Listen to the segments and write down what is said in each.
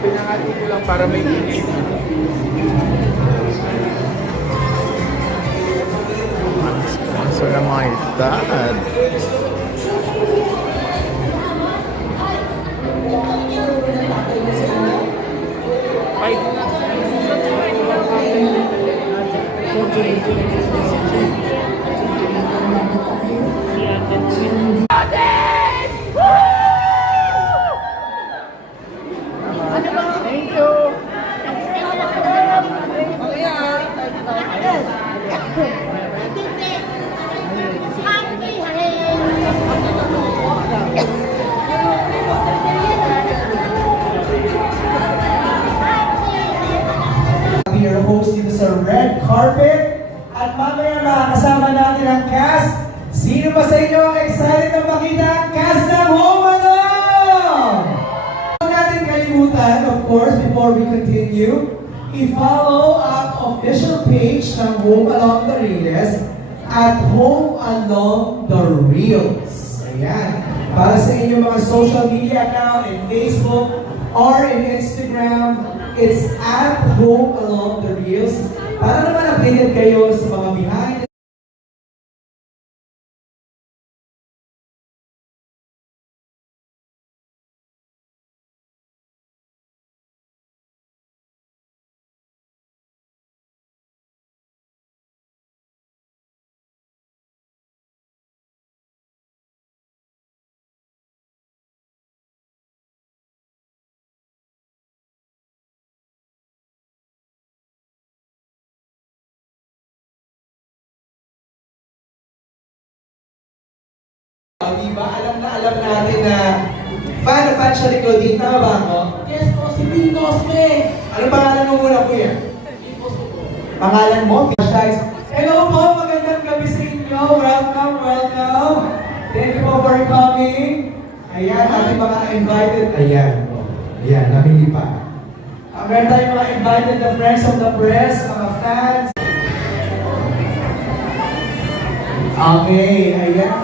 pinangati ko lang para may init. Sponsor ng mga edad. Thank you! Your host dito sa red carpet at mamaya makakasama natin ang cast. Sino ba sa inyo ang excited na makita ang cast ng Home Alone? Huwag natin kalimutan, of course, before we continue, i-follow ang official page ng Home Along the Reels at Home Along the Reels. Ayan. Para sa inyong mga social media account in Facebook or in Instagram, it's at Home Along the Reels. Para naman updated kayo sa mga behind diba? Alam natin na fan siya ni Claudine. Tama ba ako? Yes po, si Dean Cosme. Ano pangalan mo muna, kuya? Pangalan mo? Hello po, magandang gabi sa inyo. Welcome, welcome. Thank you po for coming. Ayan, ating mga invited. Ayan, ayan, namili pa. Meron tayong mga invited na friends of the press, mga fans. Okay, ayan.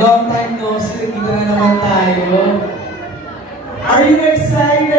Long time no see, kita na naman tayo. Are you excited?